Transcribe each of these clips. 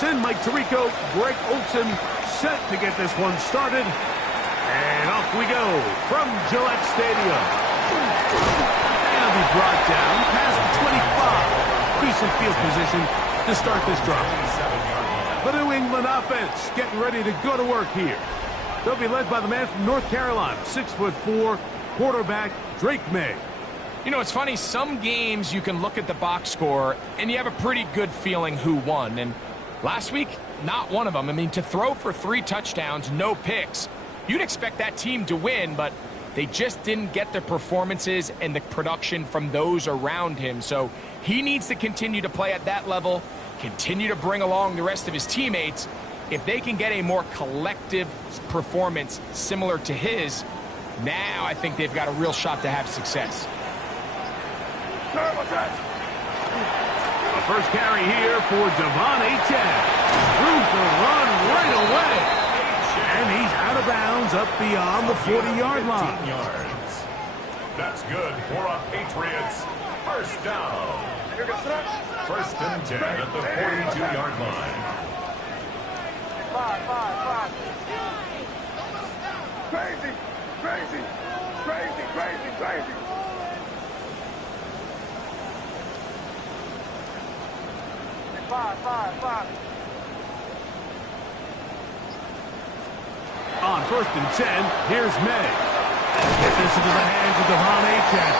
is in. Mike Tirico, Greg Olsen set to get this one started. And off we go from Gillette Stadium. And he'll be brought down past the 25. Decent field position to start this drive. The New England offense getting ready to go to work here. They'll be led by the man from North Carolina, 6'4", quarterback Drake May. You know, it's funny, some games you can look at the box score and you have a pretty good feeling who won. And last week, not one of them. I mean, to throw for 3 touchdowns, no picks, you'd expect that team to win, but they just didn't get the performances and the production from those around him. So he needs to continue to play at that level, continue to bring along the rest of his teammates. If they can get a more collective performance similar to his, now I think they've got a real shot to have success. The first carry here for Devon Achane. Room to run right away. And he's out of bounds up beyond the 40-yard line. Yards. That's good for a Patriots first down. First and 10 at the 42-yard line. Five. Crazy. 5. On first and 10, here's May. Get this into the hands of Devon Achane.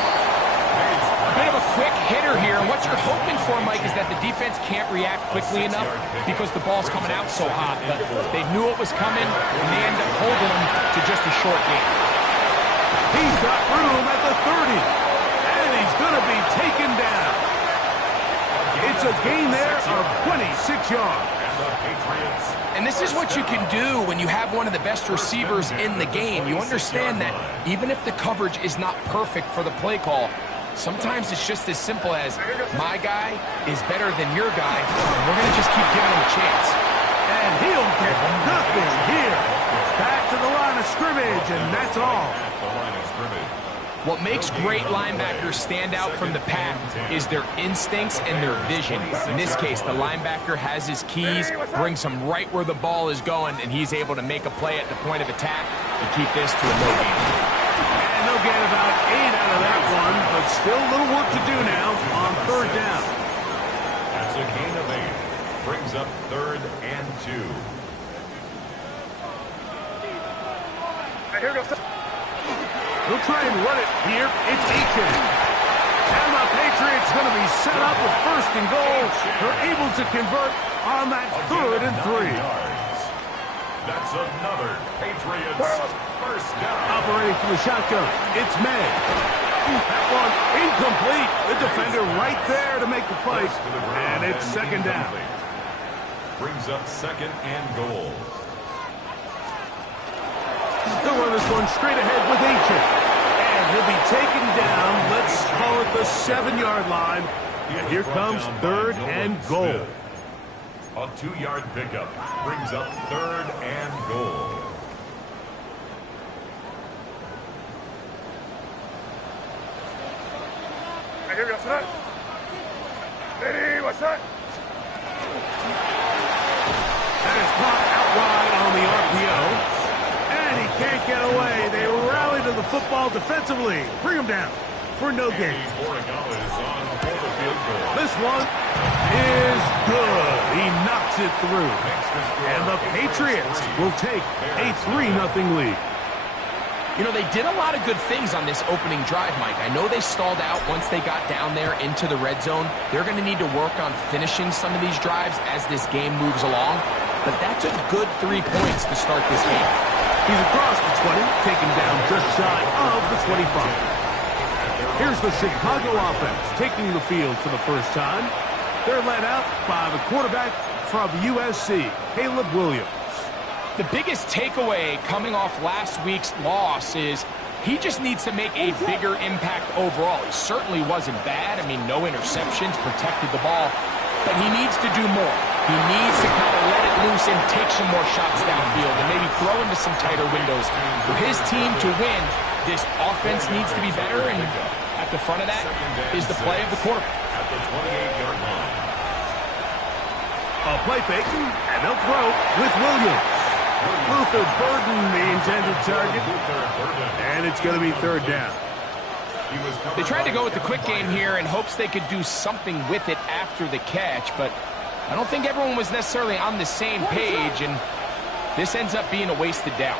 A bit of a quick hitter here, and what you're hoping for, Mike, is that the defense can't react quickly enough because the ball's coming out so hot. But they knew it was coming, and they end up holding them to just a short game. He's got room at the 30, and he's going to be taken down. It's a gain there of 26 yards. And this is what you can do when you have one of the best receivers in the game. You understand that even if the coverage is not perfect for the play call, sometimes it's just as simple as my guy is better than your guy, and we're going to just keep giving him a chance. And he'll get nothing here. Back to the line of scrimmage, and that's all. What makes great linebackers stand out from the pack is their instincts and their vision. In this case, the linebacker has his keys, brings him right where the ball is going, and he's able to make a play at the point of attack and keep this to a no gain. And they'll get about 8 out of that one, but still a little work to do now on third down. That's a gain of 8. Brings up 3rd and 2. Here goes. We'll try and run it here. It's Achane. And the Patriots going to be set up with first and goal. They're able to convert on that 3rd and 3. That's another Patriots first down. Operating from the shotgun, it's May. That one incomplete. The defender right there to make the play. And it's 2nd down. Brings up 2nd and goal. They'll run this one straight ahead with Achane. And he'll be taken down, let's call it the 7-yard line. And here comes 3rd and goal. A 2-yard pickup brings up 3rd and goal. Here goes that. Ready, what's that? That is caught out wide on the RPO. And he can't get away. They rally to the football defensively. Bring him down for no gain. This one is good. He knocks it through. And the Patriots will take a 3-0 lead. You know, they did a lot of good things on this opening drive, Mike. I know they stalled out once they got down there into the red zone. They're going to need to work on finishing some of these drives as this game moves along. But that's a good 3 points to start this game. He's across the 20, taken down just shy of the 25. Here's the Chicago offense taking the field for the first time. They're led out by the quarterback from USC, Caleb Williams. The biggest takeaway coming off last week's loss is he just needs to make a bigger impact overall. He certainly wasn't bad. I mean, no interceptions, protected the ball. But he needs to do more. He needs to kind of let it loose and take some more shots downfield and maybe throw into some tighter windows. For his team to win, this offense needs to be better, and at the front of that is the play of the quarterback. At the 28-yard line. A play fake, and they'll throw with Williams. Luther Burden, the intended target, and it's going to be third down. They tried to go with the quick game here in hopes they could do something with it after the catch, but I don't think everyone was necessarily on the same page, and this ends up being a wasted down.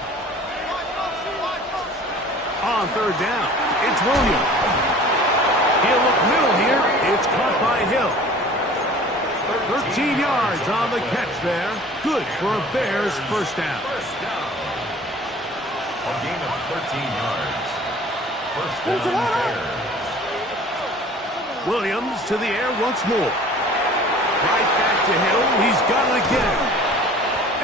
On third down, it's Williams. He'll look middle here. It's caught by Hill. 13 yards on the catch there. Good for a Bears first down. A gain of 13 yards. First down, Bears. Williams to the air once more. Right back to Hill. He's got it again.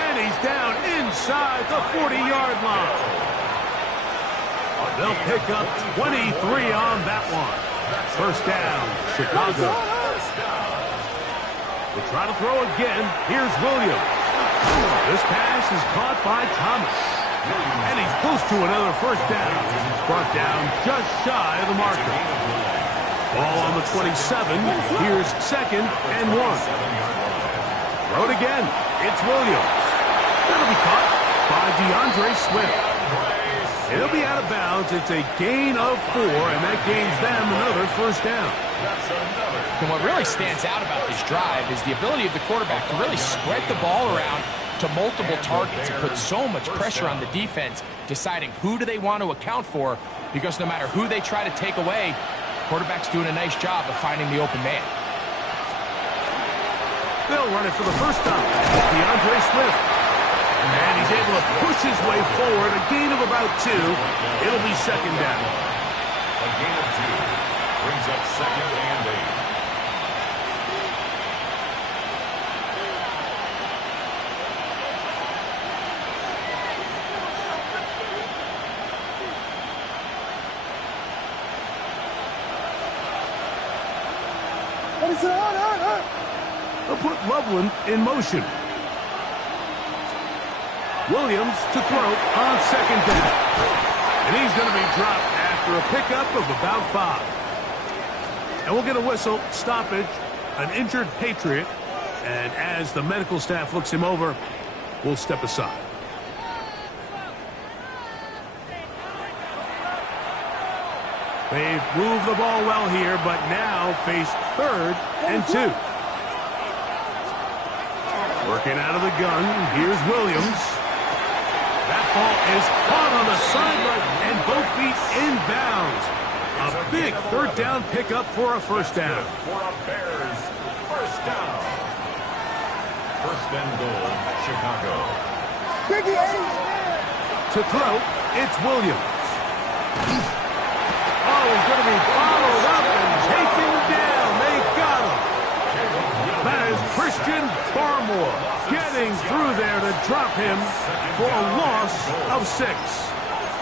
And he's down inside the 40-yard line. They'll pick up 23 on that one. First down, Chicago. They'll try to throw again. Here's Williams. This pass is caught by Thomas. And he's close to another first down. He's brought down just shy of the marker. Ball on the 27. Here's second and 1. Throw it again. It's Williams. That'll be caught by DeAndre Swift. It'll be out of bounds. It's a gain of 4, and that gains them another first down. And what really stands out about this drive is the ability of the quarterback to really spread the ball around to multiple targets and put so much pressure on the defense, deciding who do they want to account for, because no matter who they try to take away, the quarterback's doing a nice job of finding the open man. They'll run it for the first time with DeAndre Swift. And he's able to push his way forward, a gain of about 2. It'll be second down. A gain of 2 brings up second and 8. They'll put Loveland in motion. Williams to throw on second down. And he's going to be dropped after a pickup of about 5. And we'll get a whistle, stoppage, an injured Patriot. And as the medical staff looks him over, we'll step aside. They've moved the ball well here, but now face third and 2. Working out of the gun, here's Williams. That ball is caught on the sideline and both feet inbounds. A big third down pickup for a first down. For a Bears first down. First and goal, Chicago. To throw, it's Williams. Oh, he's going to be followed up and taken down. They got him. That is Christian Barmore getting through there to drop him for a loss of 6.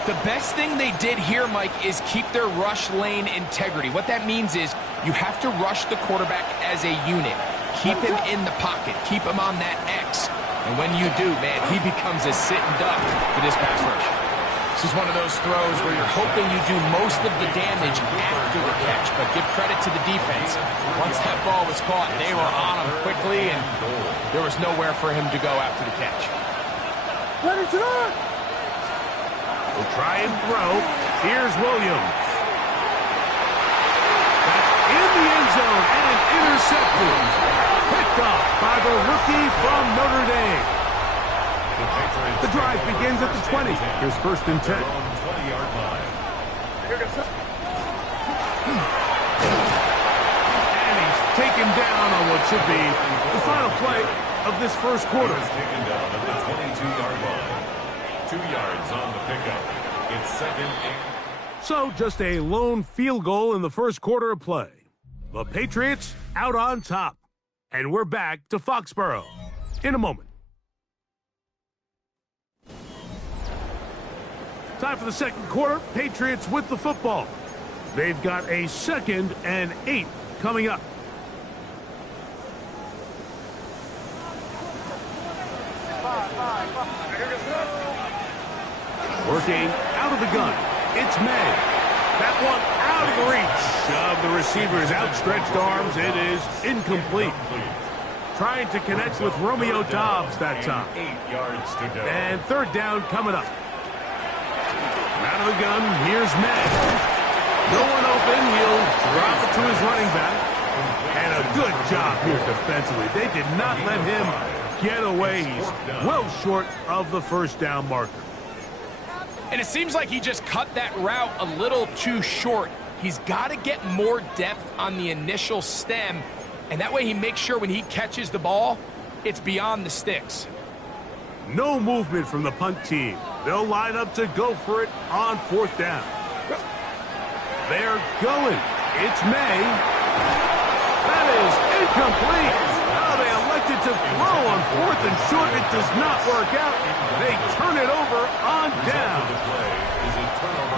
The best thing they did here, Mike, is keep their rush lane integrity. What that means is you have to rush the quarterback as a unit. Keep him in the pocket. Keep him on that X. And when you do, man, he becomes a sitting duck for this pass rush. This is one of those throws where you're hoping you do most of the damage after the catch, but give credit to the defense. Once that ball was caught, they were on him quickly, and there was nowhere for him to go after the catch. We'll try and throw. Here's Williams. That's in the end zone and intercepted. Picked up by the rookie from Notre Dame. The drive begins at the 20. Here's first and 10. 20-yard line. And he's taken down on what should be the final play of this first quarter. He's taken down at the 22-yard line. 2 yards on the pickup. It's second and... So just a lone field goal in the first quarter of play. The Patriots out on top. And we're back to Foxborough in a moment. Time for the second quarter. Patriots with the football. They've got a 2nd and 8 coming up. Working out of the gun. It's May. That one out of the reach of the receiver's outstretched arms. It is incomplete. trying to connect with Romeo Doubs that time. 8 yards to go. And third down coming up. Out of the gun, here's May. No one open, he'll drop it to his running back. And a good job here defensively. They did not let him get away. He's well short of the first down marker. And it seems like he just cut that route a little too short. He's got to get more depth on the initial stem, and that way he makes sure when he catches the ball, it's beyond the sticks. No movement from the punt team. They'll line up to go for it on fourth down. They're going. It's May. That is incomplete. Now they elected to throw on fourth and short. It does not work out. They turn it over on down.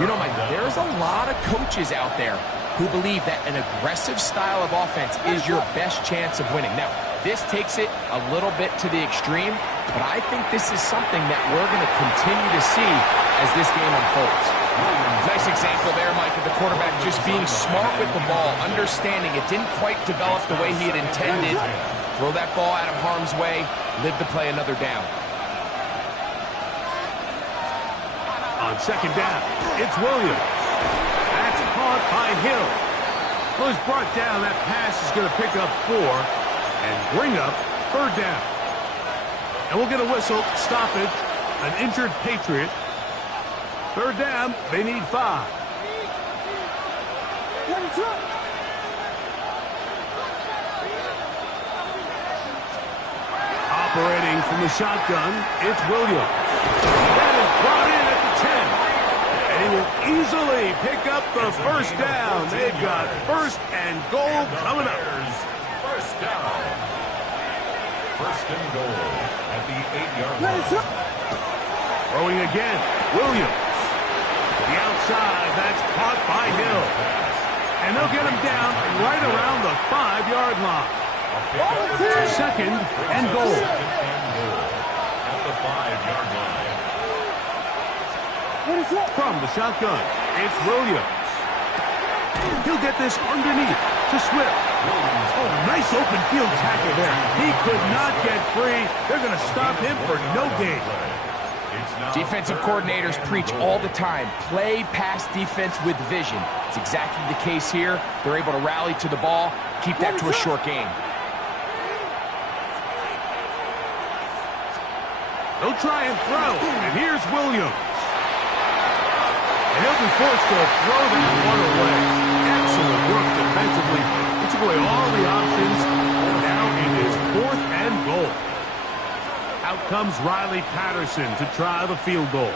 You know, Mike, there's a lot of coaches out there who believe that an aggressive style of offense is your best chance of winning. Now, this takes it a little bit to the extreme, but I think this is something that we're going to continue to see as this game unfolds. Nice example there, Mike, of the quarterback just being smart with the ball, understanding it didn't quite develop the way he had intended. Throw that ball out of harm's way, live to play another down. On second down, it's Williams. That's caught by Hill. Well, he's brought down. That pass is going to pick up 4 and bring up third down. And we'll get a whistle, stop it. An injured Patriot. Third down, they need 5. Operating from the shotgun, it's Williams. That is brought in at the 10. And he will easily pick up the first down. They've got first and goal coming up. First down. First and goal at the 8-yard line. Throwing again, Williams. The outside, that's caught by Hill. And they'll get him down right around the 5-yard line. Second and goal. At the 5-yard line. From the shotgun, it's Williams. He'll get this underneath to Swift. Oh, nice open field tackle there. He could not get free. They're going to stop him for no gain. Defensive coordinators preach all the time, play pass defense with vision. It's exactly the case here. They're able to rally to the ball, keep that to a short game. They'll try and throw, and here's Williams. And he'll be forced to throw that one away. Excellent work defensively. He took away all the options, and now it is fourth and goal. Out comes Riley Patterson to try the field goal.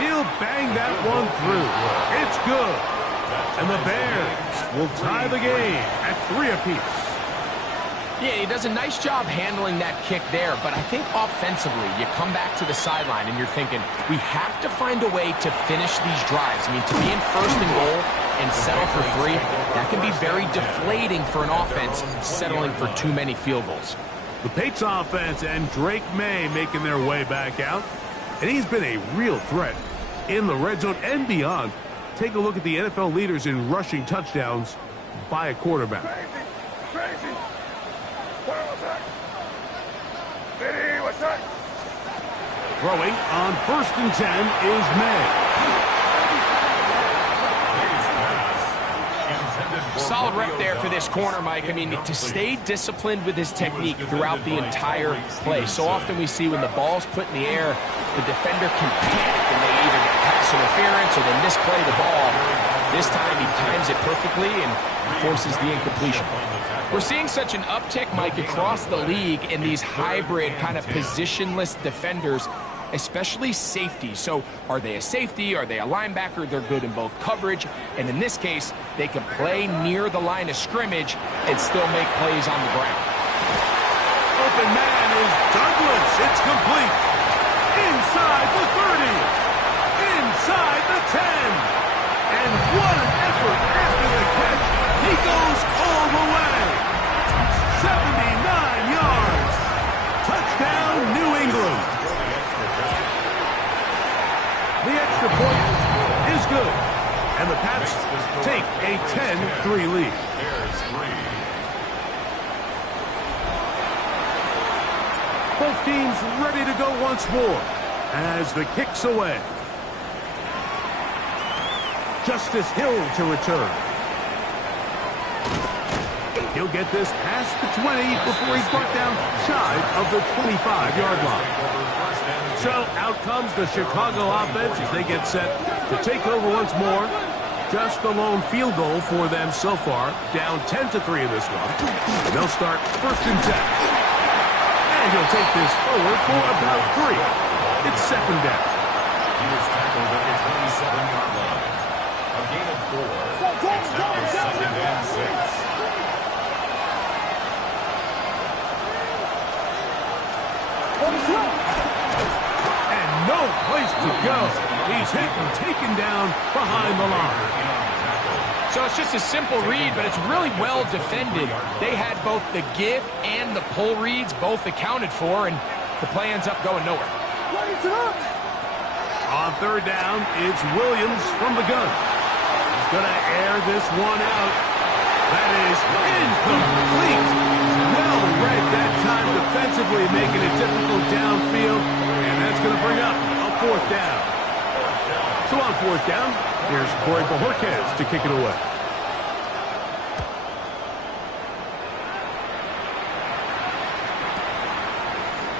He'll bang that one through. It's good. And the Bears will tie the game at 3 apiece. Yeah, he does a nice job handling that kick there, but I think offensively, you come back to the sideline and you're thinking, we have to find a way to finish these drives. I mean, to be in first and goal and settle for 3, that can be very deflating for an offense settling for too many field goals. The Pates offense and Drake May making their way back out. And he's been a real threat in the red zone and beyond. Take a look at the NFL leaders in rushing touchdowns by a quarterback. Crazy. What's that? Throwing on first and 10 is May. Solid rep there for this corner, Mike. I mean, to stay disciplined with his technique throughout the entire play. So often we see when the ball's put in the air, the defender can panic and they either get pass interference or they misplay the ball. This time he times it perfectly and forces the incompletion. We're seeing such an uptick, Mike, across the league in these hybrid kind of positionless defenders, especially safety. So are they a safety? Are they a linebacker? They're good in both coverage. And in this case, they can play near the line of scrimmage and still make plays on the ground. Open man is Douglas. It's complete. Inside the 30. Inside the 10. And what an effort after the catch. He goes all the way. 79 yards. Touchdown, New England. The extra point is good. And the Pats take a 10-3 lead. Both teams ready to go once more as the kick's away. Justice Hill to return. He'll get this past the 20 before he's brought down shy of the 25-yard line. So out comes the Chicago offense as they get set to take over once more. Just the lone field goal for them so far. Down 10-3 in this one. They'll start 1st and 10. And he'll take this forward for about 3. It's 2nd down. He was tackled at the 27-yard line. A gain of 4. It's now 2nd and 6. And no place to go. He's hit and taken down behind the line. So it's just a simple read, but it's really well defended. They had both the give and the pull reads both accounted for, and the play ends up going nowhere. On 3rd down, it's Williams from the gun. He's going to air this one out. That is incomplete. Well read that time defensively, making it difficult downfield, and that's going to bring up a 4th down. So on 4th down, here's Corey Bojorquez to kick it away.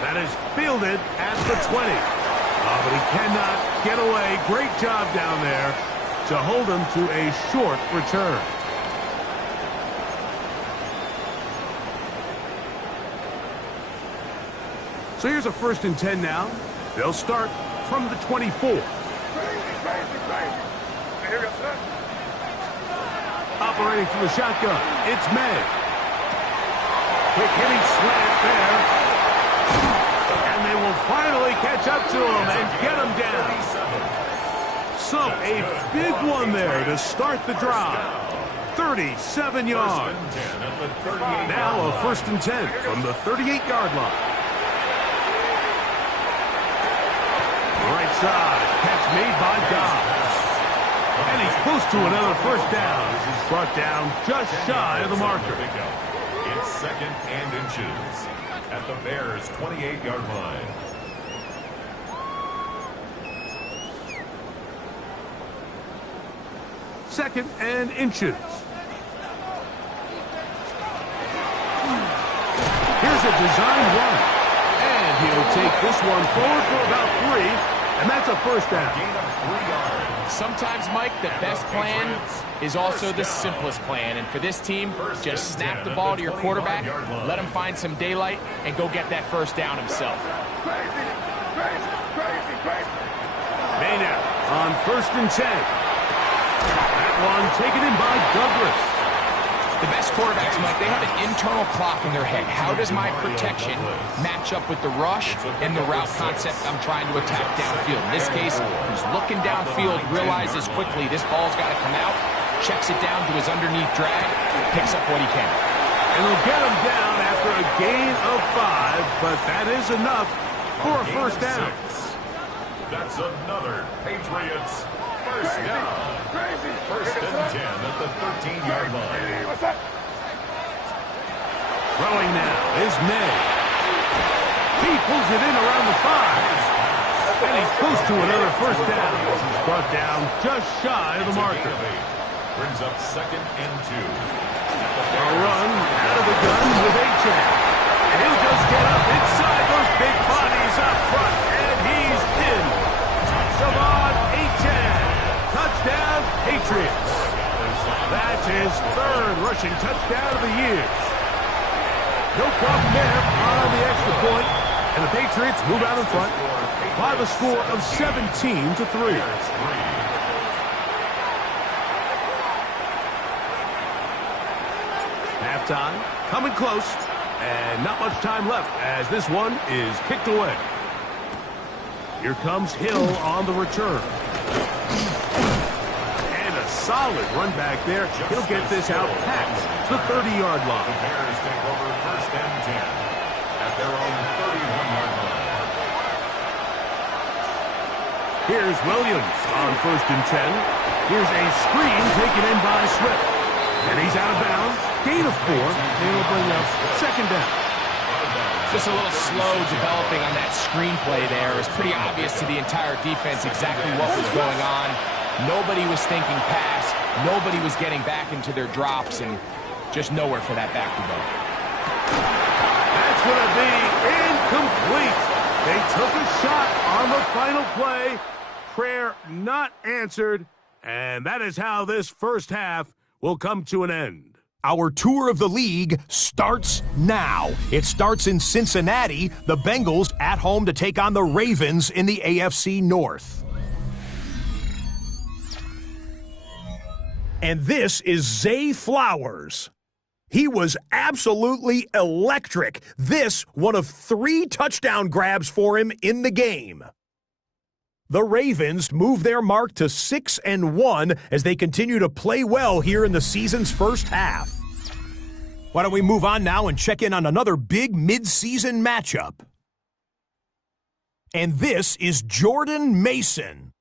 That is fielded at the 20. But he cannot get away. Great job down there to hold him to a short return. So here's a 1st and 10 now. They'll start from the 24. Operating from the shotgun, it's May. Quick hitting slant there. And they will finally catch up to him and get him down. So a big one there to start the drive. 37 yards. Now a 1st and 10 from the 38-yard line. Right side, catch made by Dobbs. And he's close to another 1st down. He's brought down just shy of the marker. It's 2nd and inches at the Bears' 28-yard line. Second and inches. Here's a design run. And he'll take this one forward for about 3. And that's a 1st down. Gain of 3 yards. Sometimes, Mike, the best plan is also the simplest plan. And for this team, just snap the ball to your quarterback, let him find some daylight, and go get that 1st down himself. Maynard on 1st and 10. That one taken in by Douglas. The best quarterbacks, Mike, they have an internal clock in their head. How does my protection match up with the rush and the route concept I'm trying to attack downfield? In this case, he's looking downfield, realizes quickly this ball's got to come out, checks it down to his underneath drag, picks up what he can. And he'll get him down after a gain of 5, but that is enough for a 1st down. That's another Patriots 1st down. 1st and 10 at the 13-yard line. Throwing now is May. He pulls it in around the 5. And he's close to another 1st down. He's brought down just shy of the marker. Brings up 2nd and 2. A run out of the gun with Achane. And he'll just get up inside those big bodies up front. And he's in. Javon Achane. Touchdown, Patriots. That's his 3rd rushing touchdown of the year. No problem there on the extra point. And the Patriots move out in front by the score of 17-3. Halftime coming close. And not much time left as this one is kicked away. Here comes Hill on the return. Solid run back there. He'll get this out past the 30-yard line. The Bears take over 1st and 10 at their own 31-yard line. Here's Williams on 1st and 10. Here's a screen taken in by Swift. And he's out of bounds. Gain of 4. They will bring up 2nd down. So Just a little slow developing on that screenplay there. It was pretty obvious to the entire defense exactly what was going on. Nobody was thinking pass. Nobody was getting back into their drops, and just nowhere for that back to go. That's going to be incomplete. They took a shot on the final play. Prayer not answered. And that is how this first half will come to an end. Our tour of the league starts now. It starts in Cincinnati, the Bengals at home to take on the Ravens in the AFC North. And this is Zay Flowers. He was absolutely electric. This, one of 3 touchdown grabs for him in the game. The Ravens move their mark to 6-1 as they continue to play well here in the season's first half. Why don't we move on now and check in on another big mid-season matchup? And this is Jordan Mason.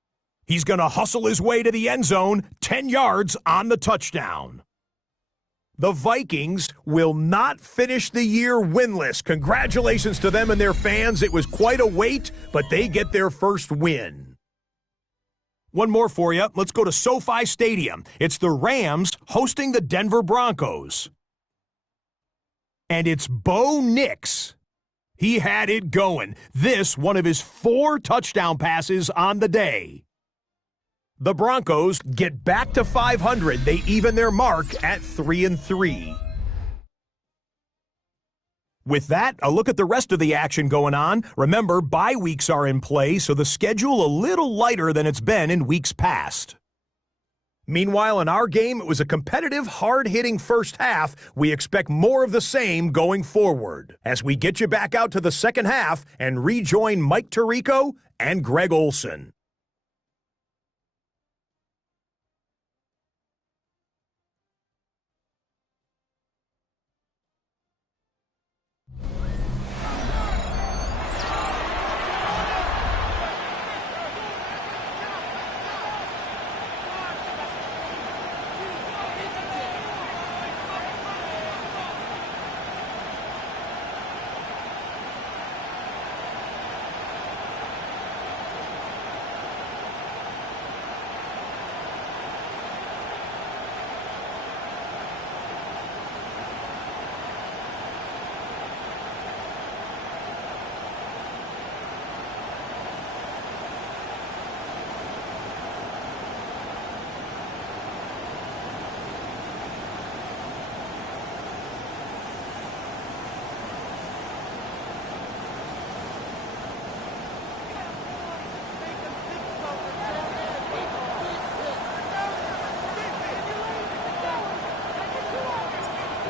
He's going to hustle his way to the end zone, 10 yards on the touchdown. The Vikings will not finish the year winless. Congratulations to them and their fans. It was quite a wait, but they get their first win. One more for you. Let's go to SoFi Stadium. It's the Rams hosting the Denver Broncos. And it's Bo Nix. He had it going. This, one of his 4 touchdown passes on the day. The Broncos get back to 500. They even their mark at 3-3. With that, a look at the rest of the action going on. Remember, bye weeks are in play, so the schedule a little lighter than it's been in weeks past. Meanwhile, in our game, it was a competitive, hard-hitting first half. We expect more of the same going forward as we get you back out to the second half and rejoin Mike Tirico and Greg Olson.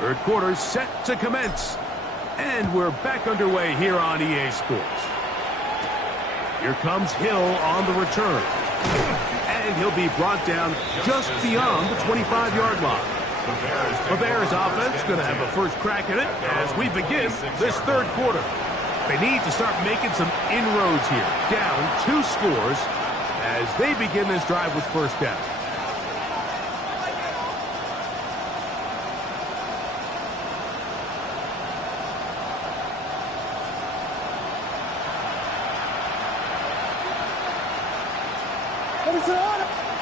Third quarter set to commence. And we're back underway here on EA Sports. Here comes Hill on the return. And he'll be brought down just beyond the 25-yard line. The Bears offense going to have a first crack at it as we begin this third quarter. They need to start making some inroads here. Down 2 scores as they begin this drive with first down.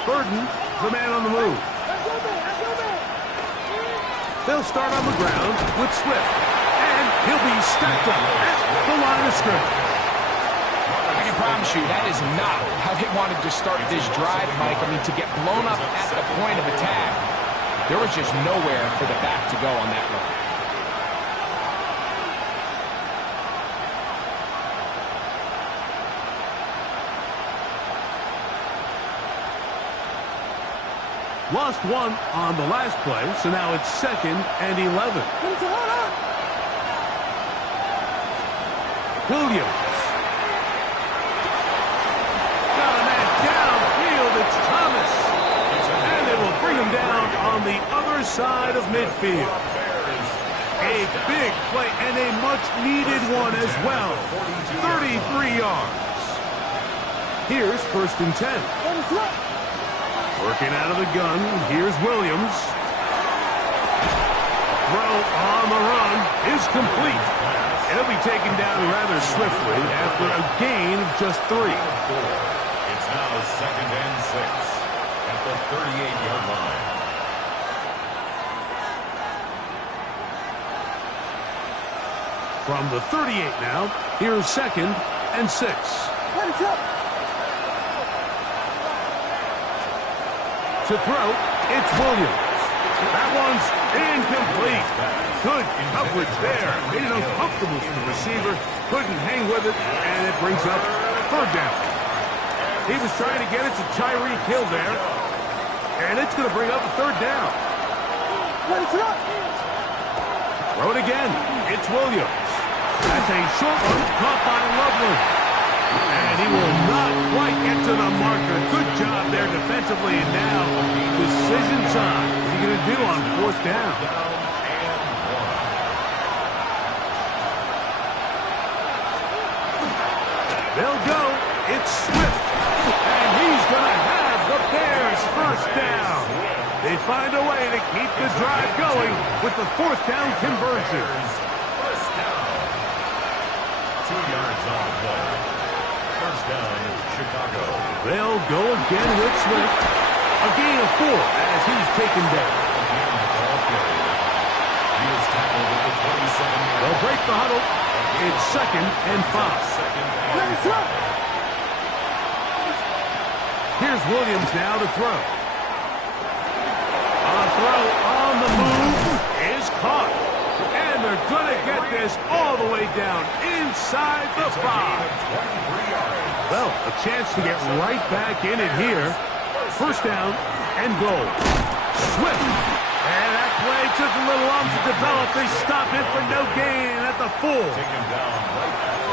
Burden, the man on the move. They'll start on the ground with Swift. And he'll be stacked up at the line of scrimmage. I can promise you that is not how they wanted to start this drive, Mike. I mean, to get blown up at the point of attack, there was just nowhere for the back to go on that run. Lost 1 on the last play, so now it's 2nd and 11. Williams. Got a man downfield, it's Thomas. And it will bring him down on the other side of midfield. A big play and a much-needed one as well. 33 yards. Here's 1st and 10. Working out of the gun, here's Williams. Throw on the run is complete. And he'll be taken down rather swiftly after a gain of just 3. It's now 2nd and 6 at the 38-yard line. From the 38 now, here's 2nd and 6. To throw, it's Williams. That one's incomplete. Good coverage there. Made it uncomfortable for the receiver. Couldn't hang with it, and it brings up 3rd down. He was trying to get it to Tyreek Hill there, and it's going to bring up a 3rd down. Throw it again. It's Williams. That's a short one caught by Loveland. And he will not quite get to the marker. Good job there defensively. And now, decision time. What are you going to do on 4th down? They'll go. It's Swift. And he's going to have the Bears' 1st down. They find a way to keep the drive going with the 4th down conversion. 2 yards on the play. 1st down, Chicago. They'll go again with Swift. A gain of 4 as he's taken down. He is tackled at the 27-yard. They'll break the huddle. It's 2nd and 5. Here's Williams now to throw. A throw on the move is caught. And they're going to get this all the way down inside the 5. Well, a chance to get right back in it here. 1st down and goal. Swift. And that play took a little long to develop. They stop it for no gain at the 4.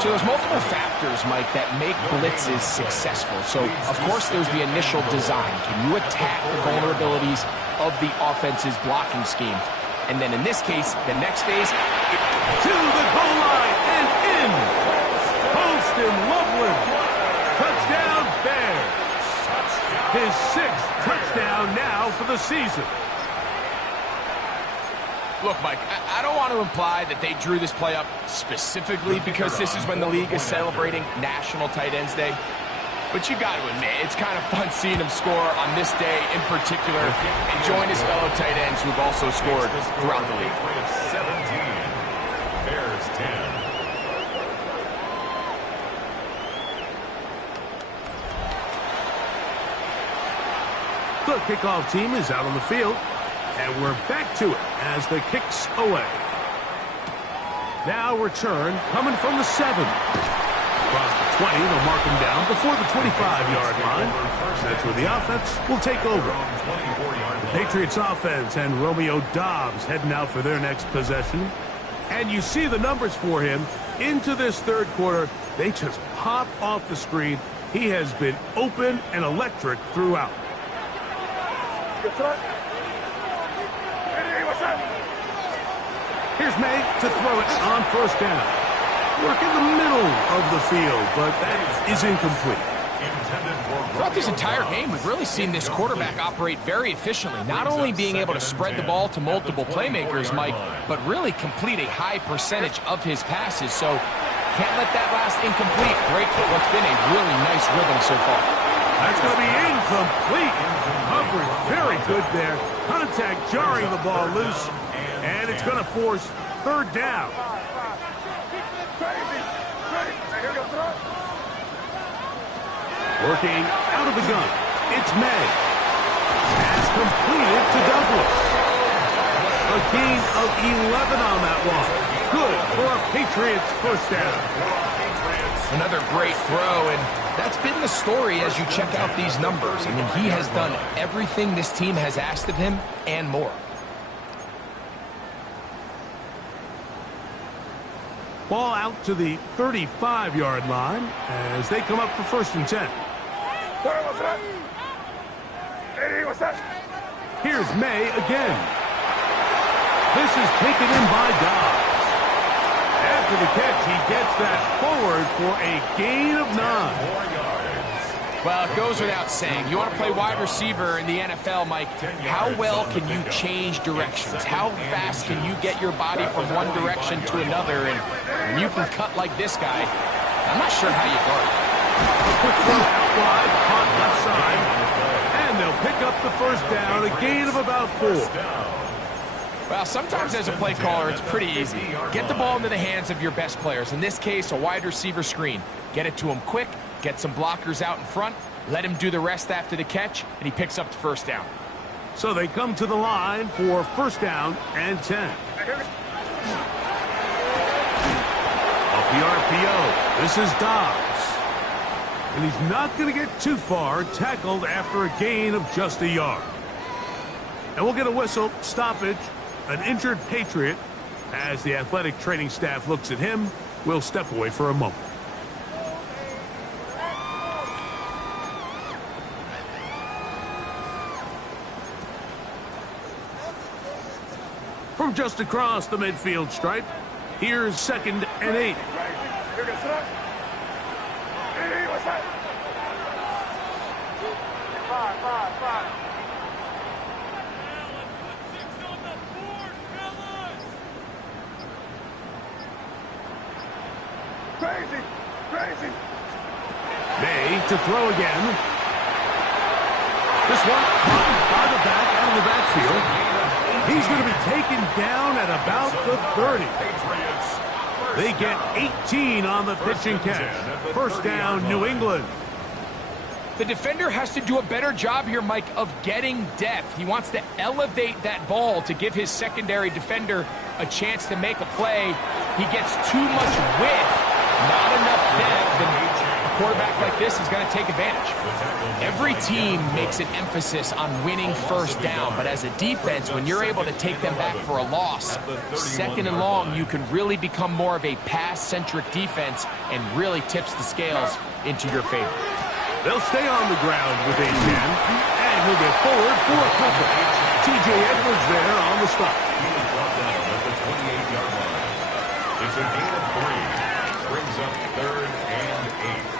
So there's multiple factors, Mike, that make blitzes successful. So, of course, there's the initial design. Can you attack the vulnerabilities of the offense's blocking scheme? And then in this case, the next phase, to the goal line and in. Poston Loveland. Touchdown Bears. His 6th touchdown now for the season. Look, Mike, I don't want to imply that they drew this play up specifically because this is when the league is celebrating National Tight Ends Day. But you got to admit, it's kind of fun seeing him score on this day in particular and join his fellow tight ends who've also scored throughout the league. 17. Bears 10. The kickoff team is out on the field, and we're back to it as the kick's away. Now return coming from the 7. Across the 20, they'll mark him down before the 25-yard line. That's where the offense will take over. The Patriots offense and Romeo Doubs heading out for their next possession. And you see the numbers for him into this 3rd quarter. They just pop off the screen. He has been open and electric throughout. Here's May to throw it on 1st down. Work in the middle of the field, but that is incomplete. Throughout this entire game, we've really seen this quarterback operate very efficiently, not only being able to spread the ball to multiple playmakers, Mike, but really complete a high percentage of his passes. So can't let that last incomplete break what's been a really nice rhythm so far. That's going to be incomplete. Coverage very good there. Contact jarring the ball loose, and it's going to force 3rd down. Working out of the gun, it's May. Pass completed to Douglas. A gain of 11 on that one. Good for a Patriots 1st down. Another great throw, and that's been the story as you check out these numbers. I mean, he has done everything this team has asked of him and more. Ball out to the 35-yard line as they come up for 1st and 10. Here's May again. This is taken in by Dobbs. After the catch, he gets that forward for a gain of 9. Well, it goes without saying. You want to play wide receiver in the NFL, Mike, how well can you change directions? How fast can you get your body from one direction to another? And when you can cut like this guy, I'm not sure how you guard it. A quick throw out wide, on left side. And they'll pick up the first down, a gain of about 4. Well, sometimes as a play caller, it's pretty easy. Get the ball into the hands of your best players. In this case, a wide receiver screen. Get it to him quick, get some blockers out in front, let him do the rest after the catch, and he picks up the first down. So they come to the line for first down and 10. Off the RPO, this is Dobbs. And he's not going to get too far, tackled after a gain of just a yard. And we'll get a whistle, stoppage, an injured Patriot. As the athletic training staff looks at him, we'll step away for a moment. From just across the midfield stripe, here's 2nd and 8. Crazy. May to throw again. This one caught by the back out of the backfield. He's going to be taken down at about the 30. They get 18 on the pitch and catch. First down, New England. The defender has to do a better job here, Mike, of getting depth. He wants to elevate that ball to give his secondary defender a chance to make a play. He gets too much width, not enough depth, and a quarterback like this is going to take advantage. Every team makes an emphasis on winning first down, but as a defense, when you're able to take them back for a loss, 2nd and long, you can really become more of a pass-centric defense and really tips the scales into your favor. They'll stay on the ground with a 10, and he'll get forward for a couple. T.J. Edwards there on the stop. He was brought down at the 28-yard line. It's a gain of 3. Brings up 3rd and 8.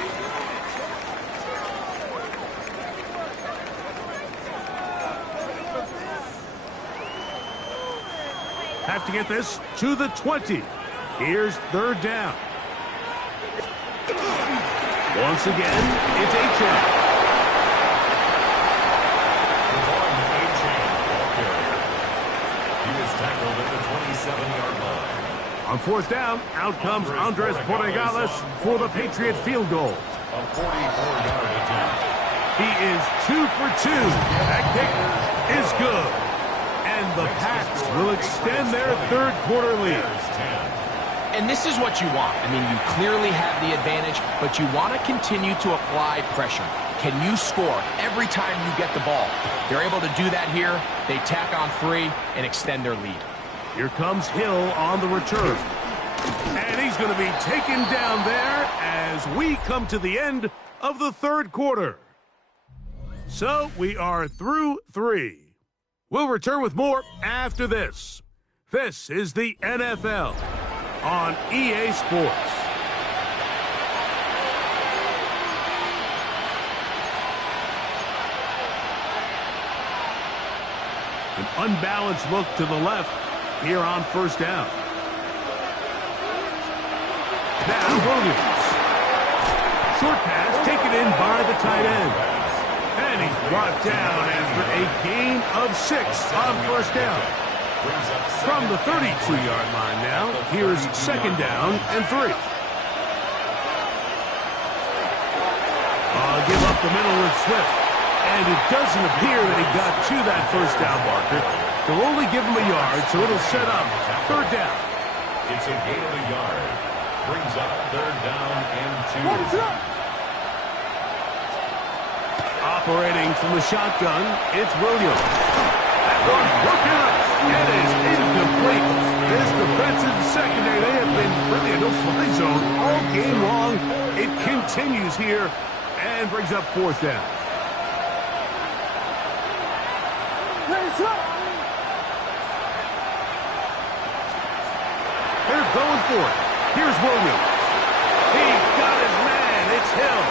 Have to get this to the 20. Here's 3rd down. Once again, it's Achane. He was tackled at the 27-yard line. On 4th down, out comes Andres Borregales for the Patriot field goal. A 44-yard attempt. He is 2 for 2. That kick is good. And the Pats will extend their 3rd quarter lead. And this is what you want. I mean, you clearly have the advantage, but you want to continue to apply pressure. Can you score every time you get the ball? They're able to do that here. They tack on 3 and extend their lead. Here comes Hill on the return. And he's going to be taken down there as we come to the end of the 3rd quarter. So we are through 3. We'll return with more after this. This is the NFL on EA Sports. An unbalanced look to the left here on first down. Now Williams. Short pass taken in by the tight end. And he's brought down after a gain of 6 on first down. From the 32-yard line now, here's 2nd down and 3. Give up the middle with Swift. And it doesn't appear that he got to that first down marker. They'll only give him a yard, so it'll set up 3rd down. It's a gain of a yard. Brings up 3rd down and 2. Operating from the shotgun, it's Williams. That one working up. It is incomplete. This defensive secondary, they have been really a no-fly zone all game long. It continues here and brings up 4th down. They're going for it. Here's Williams. He got his man. It's Hill.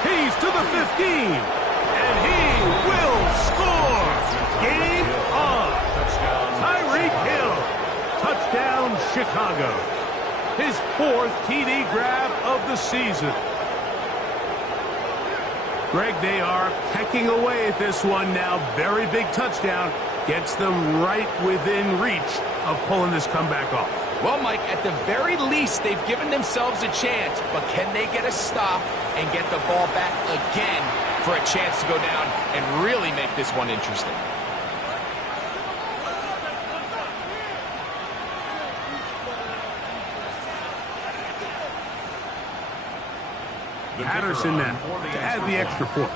He's to the 15. And he will score. Game on. Tyreek Hill. Touchdown, Chicago. His 4th TD grab of the season. Greg, they are pecking away at this one now. Very big touchdown. Gets them right within reach of pulling this comeback off. Well, Mike, at the very least, they've given themselves a chance, but can they get a stop and get the ball back again for a chance to go down and really make this one interesting? Patterson now to add the extra point.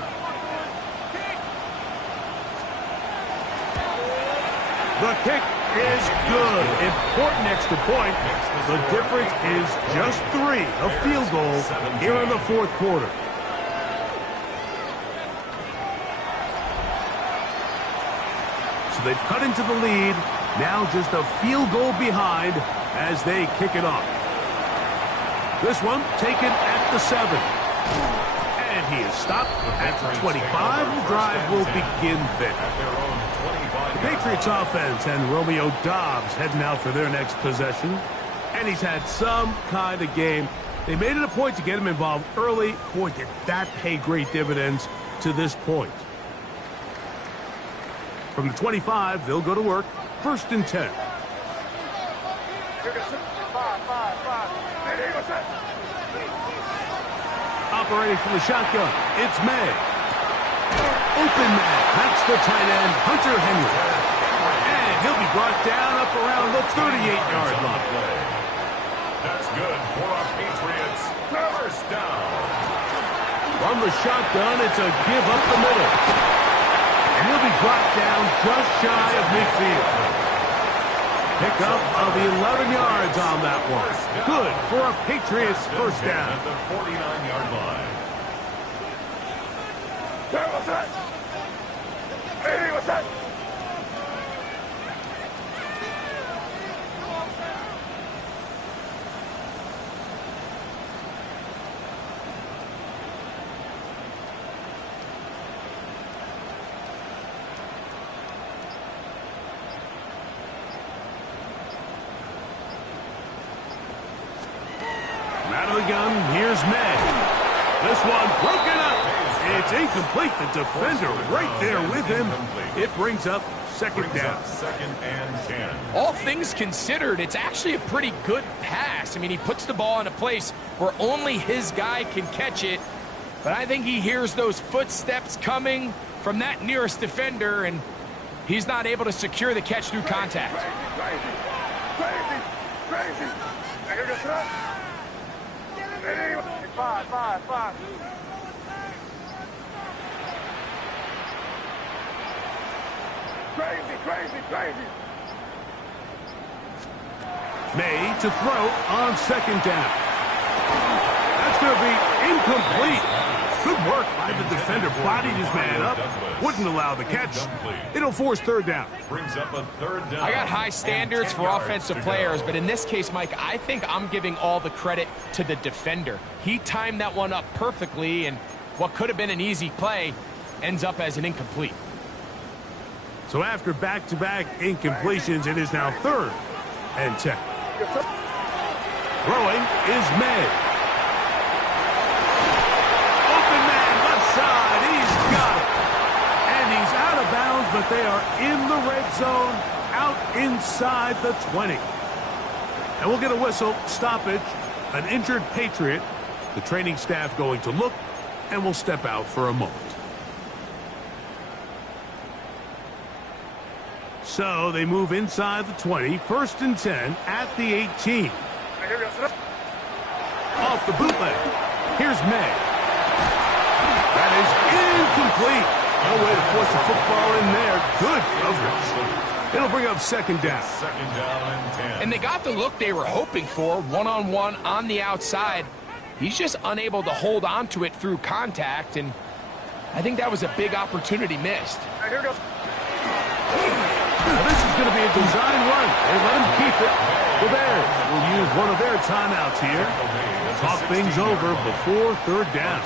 The kick is good. Important extra point. The difference is just 3, a field goal here in the 4th quarter. So they've cut into the lead. Now just a field goal behind as they kick it off. This one taken at the 7. And he is stopped at the 25. The drive will begin there. The Patriots offense and Romeo Doubs heading out for their next possession. And he's had some kind of game. They made it a point to get him involved early. Boy, did that pay great dividends to this point. From the 25, they'll go to work. 1st and 10. Operating from the shotgun, it's May. Open man, that's the tight end, Hunter Henry. And he'll be brought down up around the 38-yard line. That's good for our Patriots. 1st down. From the shotgun, it's a give up the middle. And he'll be brought down just shy of midfield. Pickup of 11 yards on that one. Good for a Patriots 1st down. At the 49-yard line. What's that? Hey, what's that? Out of the gun, here's May. This one broken up. It's incomplete. The defender right there with him. It brings up 2nd down. 2nd and 10. All things considered, it's actually a pretty good pass. I mean, he puts the ball in a place where only his guy can catch it. But I think he hears those footsteps coming from that nearest defender, and he's not able to secure the catch through contact. Crazy. Five. Crazy. May to throw on 2nd down. That's going to be incomplete. Good work by the defender. Bodied his man up. Wouldn't allow the catch. It'll force 3rd down. Brings up a 3rd down. I got high standards for offensive players, but in this case, Mike, I think I'm giving all the credit to the defender. He timed that one up perfectly, and what could have been an easy play ends up as an incomplete. So after back-to-back incompletions, it is now 3rd and 10. Throwing is May. Open man, left side. He's got it. And he's out of bounds, but they are in the red zone, out inside the 20. And we'll get a whistle, stoppage, an injured Patriot. The training staff going to look, and we'll step out for a moment. So they move inside the 20, 1st and 10 at the 18. Off the bootleg. Here's May. That is incomplete. No way to force a football in there. Good coverage. It'll bring up 2nd down. 2nd down and 10. And they got the look they were hoping for, one-on-one on the outside. He's just unable to hold on to it through contact, and I think that was a big opportunity missed. Now this is going to be a design run. They let him keep it. The Bears will use one of their timeouts here. Talk things over before third down.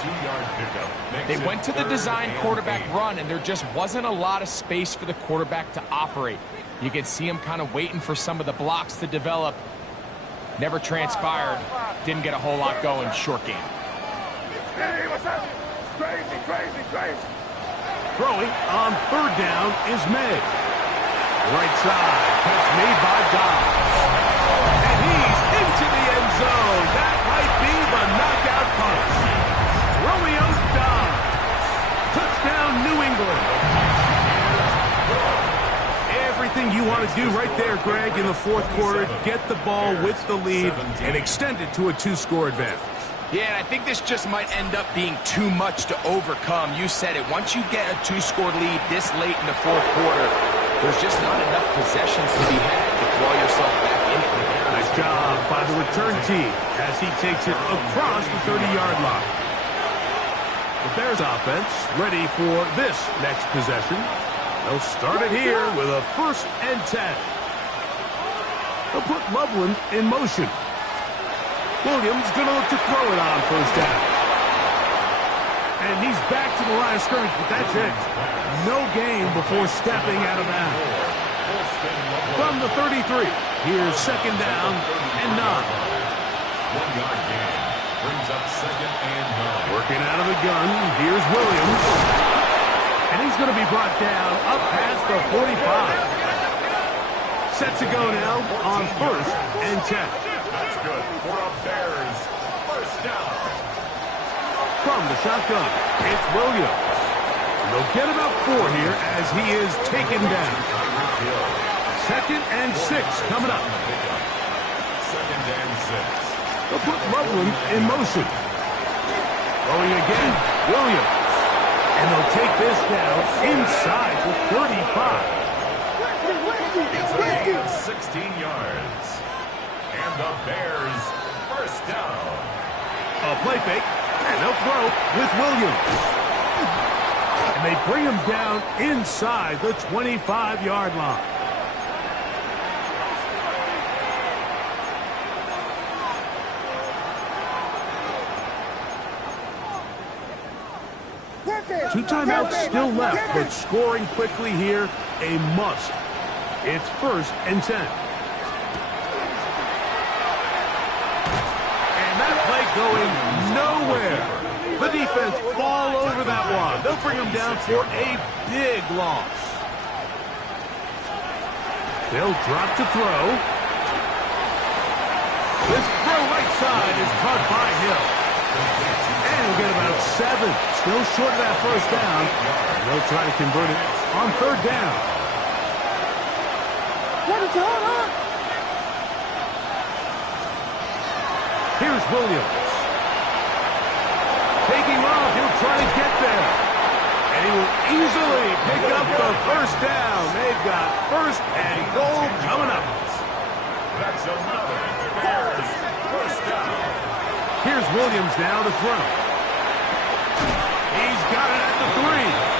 They went to the design quarterback run, and there just wasn't a lot of space for the quarterback to operate. You can see him kind of waiting for some of the blocks to develop. Never transpired. Didn't get a whole lot going. Short game. Hey, what's up? Crazy. Throwing on third down is May. Right side, catch made by Dobbs. And he's into the end zone. That might be the knockout punch. Romeo Dobbs. Touchdown, New England. Everything you want to do right there, Greg, in the fourth quarter. Get the ball with the lead and extend it to a two-score advantage. Yeah, and I think this just might end up being too much to overcome. You said it. Once you get a two-score lead this late in the fourth quarter, there's just not enough possessions to be had to claw yourself back in it. Nice job by the return team as he takes it across the 30-yard line. The Bears offense ready for this next possession. They'll start it here with a 1st and 10. They'll put Loveland in motion. Williams going to look to throw it on 1st down. And he's back to the line of scrimmage, but that's it. No gain before stepping out of bounds. From the 33, here's 2nd down and 9. 1-yard gain brings up 2nd and 9. Working out of the gun, here's Williams. And he's going to be brought down up past the 45. Set to go now on 1st and 10. That's good for a Bears 1st down. From the shotgun, it's Williams. And they'll get about 4 here as he is taken down. 2nd and 6 coming up. 2nd and 6. They'll put Loveland in motion. Throwing again, Williams. And they'll take this down inside the 35. It's a gain of 16 yards. And the Bears 1st down. A play fake, and they'll throw with Williams. And they bring him down inside the 25-yard line. Two timeouts still left, but scoring quickly here, a must. It's 1st and 10. And that play going nowhere. The defense all over that one. They'll bring him down for a big loss. They'll drop to throw. This throw right side is caught by Hill. And he'll get about 7. Still short of that 1st down. And they'll try to convert it on 3rd down. What is going on? Here's Williams. Taking off, he'll try to get there. And he will easily pick up the 1st down. They've got 1st and goal coming up. That's another Bears 1st down. Here's Williams now to throw. He's got it at the 3.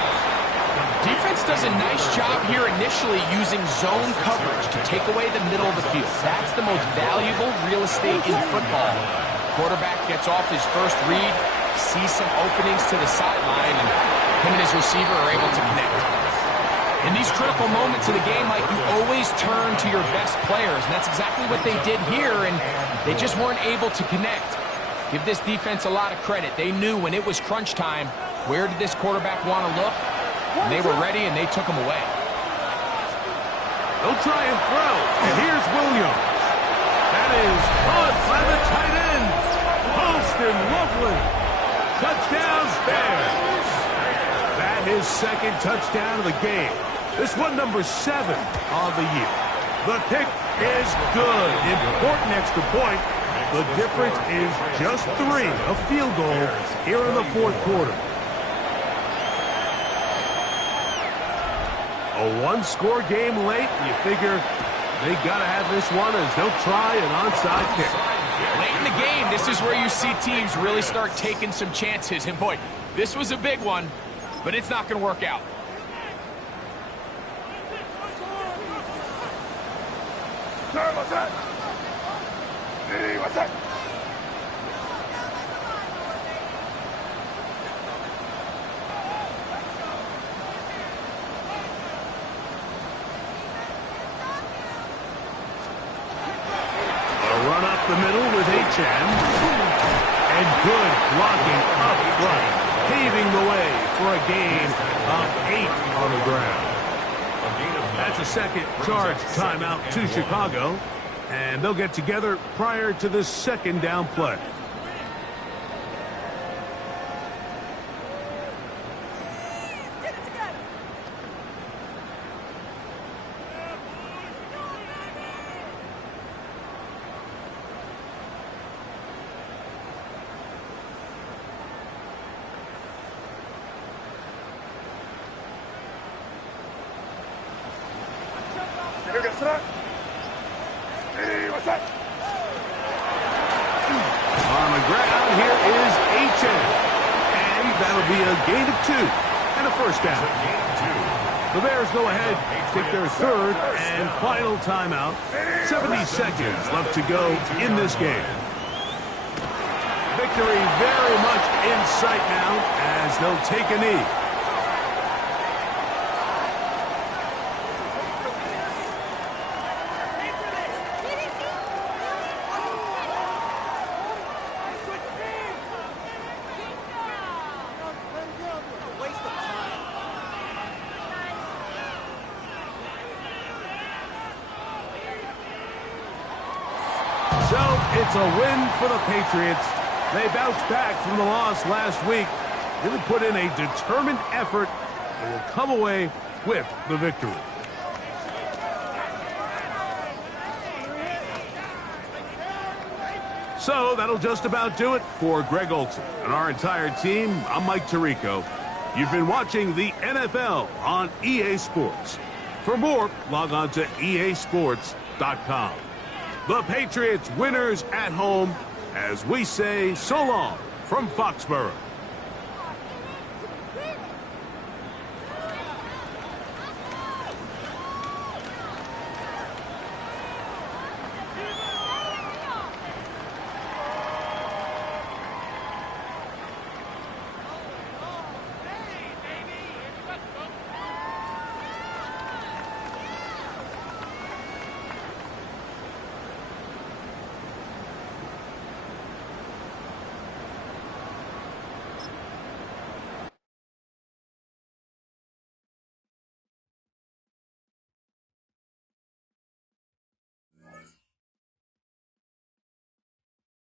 Defense does a nice job here initially using zone coverage to take away the middle of the field. That's the most valuable real estate in football. Quarterback gets off his first read, sees some openings to the sideline, and him and his receiver are able to connect. In these critical moments of the game, Mike, you always turn to your best players, and that's exactly what they did here, and they just weren't able to connect. Give this defense a lot of credit. They knew when it was crunch time, where did this quarterback want to look? And they were ready, and they took him away. They'll try and throw, and here's Williams. That is caught by the tight end, Austin Loveland. Touchdown, Bears. That is 2nd touchdown of the game. This one number 7 on the year. The kick is good. Important extra point. The difference is just 3, a field goal here in the 4th quarter. A 1-score game late. You figure they got to have this one as they'll try an onside kick. Late in the game, this is where you see teams really start taking some chances. And boy, this was a big one, but it's not going to work out. Sir, what's that? Run up the middle with Achan. And good blocking up front, paving the way for a gain of 8 on the ground. That's a second charge timeout to Chicago, and they'll get together prior to the second down play. On the ground, here is Achan. And that'll be a gain of 2 and a first down. The Bears go ahead, take their third and final timeout. 70 seconds left to go in this game. Victory very much in sight now as they'll take a knee. So it's a win for the Patriots. They bounced back from the loss last week. Really put in a determined effort and will come away with the victory. So that'll just about do it for Greg Olsen and our entire team. I'm Mike Tirico. You've been watching the NFL on EA Sports. For more, log on to easports.com. The Patriots winners at home as we say so long from Foxborough.